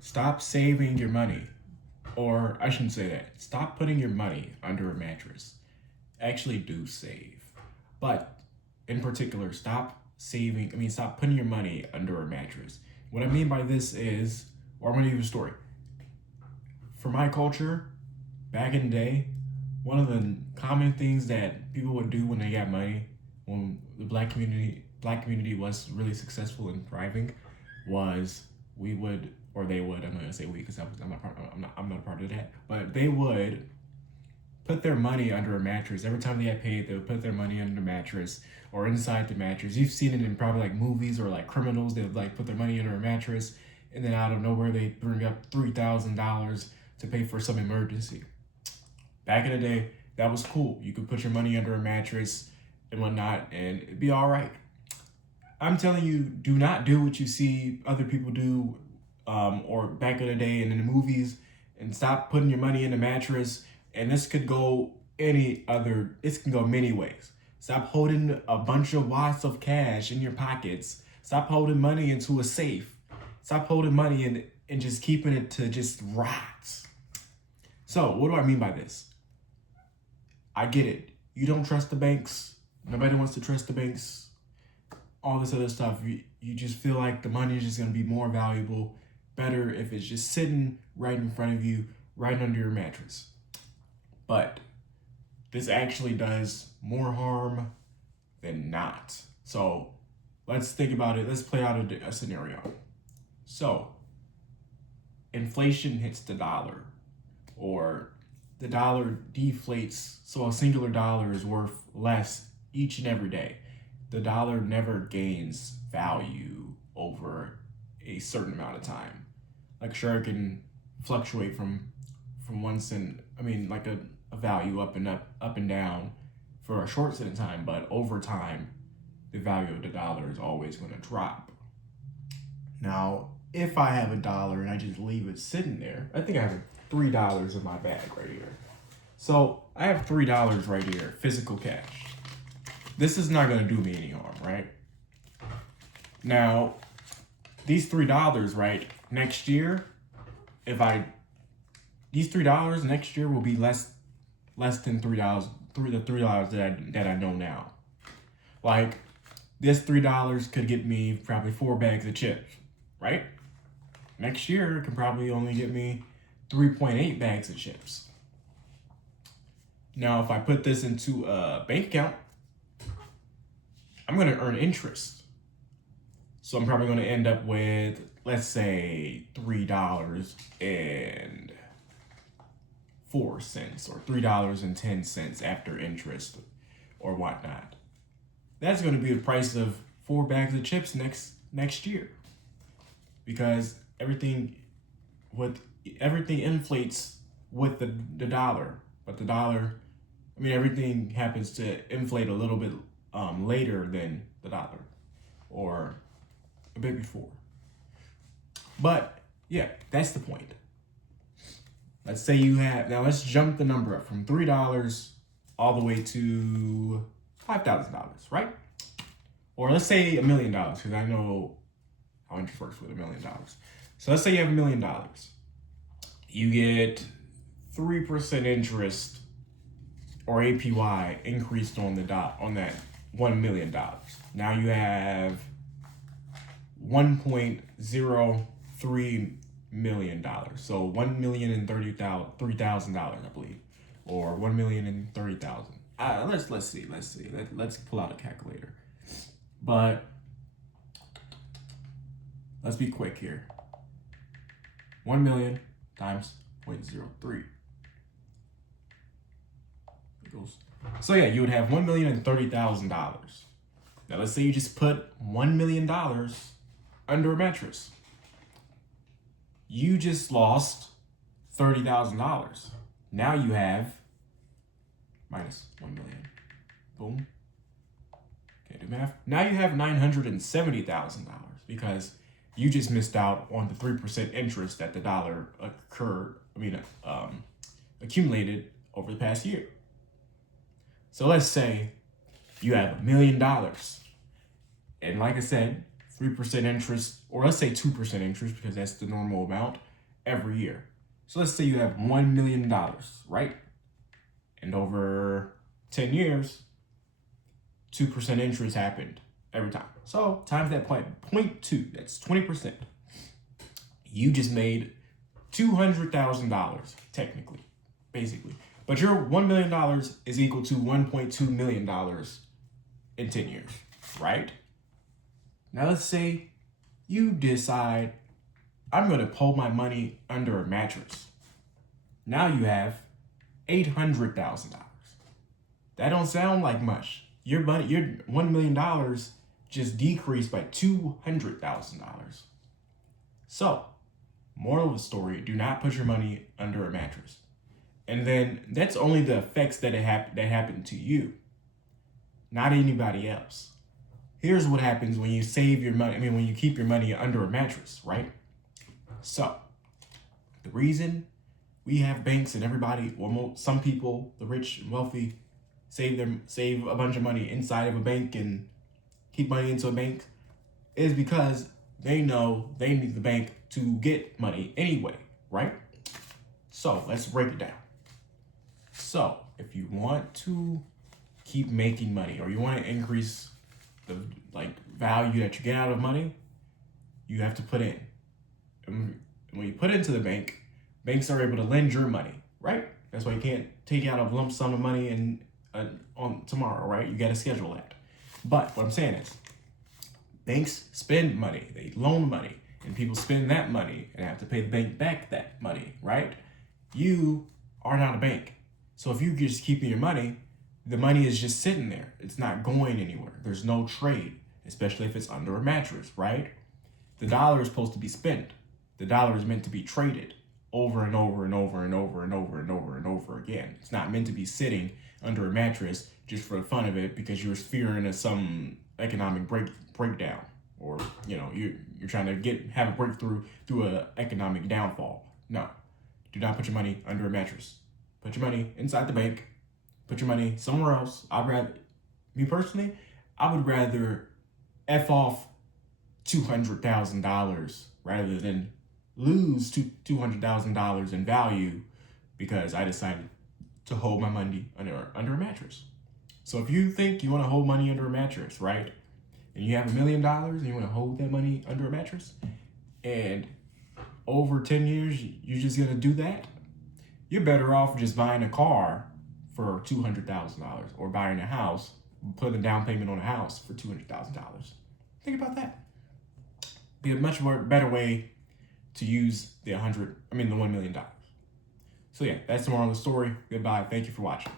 stop saving your money. Or I shouldn't say that. Stop putting your money under a mattress. Actually do save. But in particular, stop putting your money under a mattress. What I mean by this is, or I'm gonna give you a story. For my culture, back in the day, one of the common things that people would do when they got money, when the black community was really successful and thriving, was we would, or they would, I'm not gonna say we because I'm not a part of that, but they would put their money under a mattress. Every time they got paid, they would put their money under the mattress or inside the mattress. You've seen it in probably like movies or like criminals. They would like put their money under a mattress, and then out of nowhere they bring up $3,000 to pay for some emergency. Back in the day, that was cool. You could put your money under a mattress and whatnot, and it'd be all right. I'm telling you, do not do what you see other people do, or back in the day and in the movies, and stop putting your money in the mattress. And this could go this can go many ways. Stop holding a bunch of wads of cash in your pockets. Stop holding money into a safe. Stop holding money and just keeping it to just rot. So what do I mean by this? I get it. You don't trust the banks. Nobody wants to trust the banks. All this other stuff. You just feel like the money is just going to be more valuable, better if it's just sitting right in front of you, right under your mattress. But this actually does more harm than not. So let's think about it. Let's play out a scenario. So inflation hits the dollar, or the dollar deflates. So a singular dollar is worth less each and every day. The dollar never gains value over a certain amount of time. Like sure, it can fluctuate from 1 cent. Like a value up and down for a short set of time, but over time, the value of the dollar is always going to drop. Now, if I have a dollar and I just leave it sitting there, I think I have $3 in my bag right here. So I have $3 right here, physical cash. This is not going to do me any harm, right? Now, these $3, right, next year, these $3 next year will be less than $3, the $3 that I know now. Like, this $3 could get me probably 4 bags of chips, right? Next year, it can probably only get me 3.8 bags of chips. Now, if I put this into a bank account, I'm going to earn interest. So I'm probably going to end up with, let's say, $3.04 or $3.10 after interest or whatnot. That's going to be the price of 4 bags of chips next year, because everything inflates with the dollar, but the dollar, everything happens to inflate a little bit later than the dollar, or a bit before. But yeah, that's the point. Let's say let's jump the number up from $3 all the way to $5,000, right? Or let's say $1 million, because I know how interest works with $1 million. So let's say you have $1 million. You get 3% interest, or APY, increased on that $1 million. Now you have $1.03 million. So $1,030,000, I believe, or $1,030,000. Let's see. Let's pull out a calculator. But let's be quick here. 1 million times 0.03. So yeah, you would have $1,030,000. Now let's say you just put $1 million under a mattress. You just lost $30,000. Now you have minus 1 million. Boom. Can't do math. Now you have $970,000 because you just missed out on the 3% interest that the dollar accumulated over the past year. So let's say you have $1 million. And like I said, 3% interest, or let's say 2% interest, because that's the normal amount. every year. So let's say you have $1 million, right? And over 10 years, 2% interest happened every time. So times that 0.2, that's 20%. You just made $200,000, technically, basically. But your $1 million is equal to $1.2 million in 10 years, right? Now let's say you decide, I'm going to pull my money under a mattress. Now you have $800,000. That don't sound like much. Your $1 million just decreased by $200,000. So, moral of the story, do not put your money under a mattress. And then that's only the effects that happen to you, not anybody else. Here's what happens when you save your money, when you keep your money under a mattress, right? So, the reason we have banks and everybody, or some people, the rich and wealthy, save a bunch of money inside of a bank and keep money into a bank is because they know they need the bank to get money anyway, right? So let's break it down. So if you want to keep making money, or you want to increase the value that you get out of money, you have to put in. And when you put into the bank, banks are able to lend your money, right? That's why you can't take out a lump sum of money and on tomorrow, right? You got to schedule that. But what I'm saying is, banks spend money, they loan money, and people spend that money and have to pay the bank back that money, right? You are not a bank. So if you're just keeping your money, the money is just sitting there. It's not going anywhere. There's no trade, especially if it's under a mattress, right? The dollar is supposed to be spent. The dollar is meant to be traded over and over and over and over and over and over and over again. It's not meant to be sitting under a mattress just for the fun of it because you're fearing of some economic breakdown, or you're trying to have a breakthrough through an economic downfall. No, do not put your money under a mattress. Put your money inside the bank. Put your money somewhere else. I would rather F off $200,000 rather than lose $200,000 in value because I decided to hold my money under a mattress. So if you think you want to hold money under a mattress, right, and you have $1 million and you want to hold that money under a mattress, and over 10 years you're just going to do that, you're better off just buying a car for $200,000 or buying a house, putting a down payment on a house for $200,000. Think about that. Be a much better way to use the $1 million. So yeah, that's the moral of the story. Goodbye. Thank you for watching.